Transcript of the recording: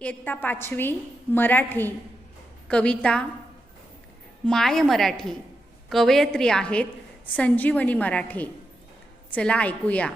इयत्ता पाचवी मराठी कविता माय मराठी कवयत्री आहेत संजीवनी मराठे. चला ऐकूया.